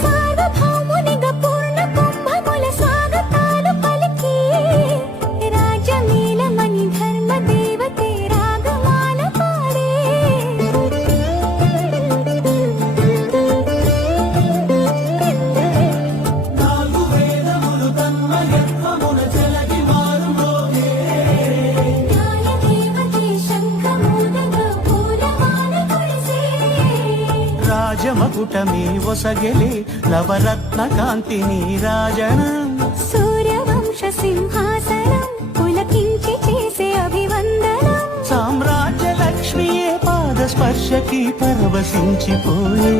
సార్వభౌమునిగా పూర్ణ కుంభముల స్వాగతాలు పలికి రాజ్యమేలమని ధర్మ దేవతే రాగమాల పాడే న్యాయదేవతే శంఖమూదగా పూలమాల కురిసే రాజమకుటమే ఒసగెలే నవరత్న కాంతిని రాజనం సూర్యవంశ సింహాసనం పులకించి చేసే అభివందనం సామ్రాజ్య లక్ష్మియే పాద స్పర్శకి పరవశించిపోయే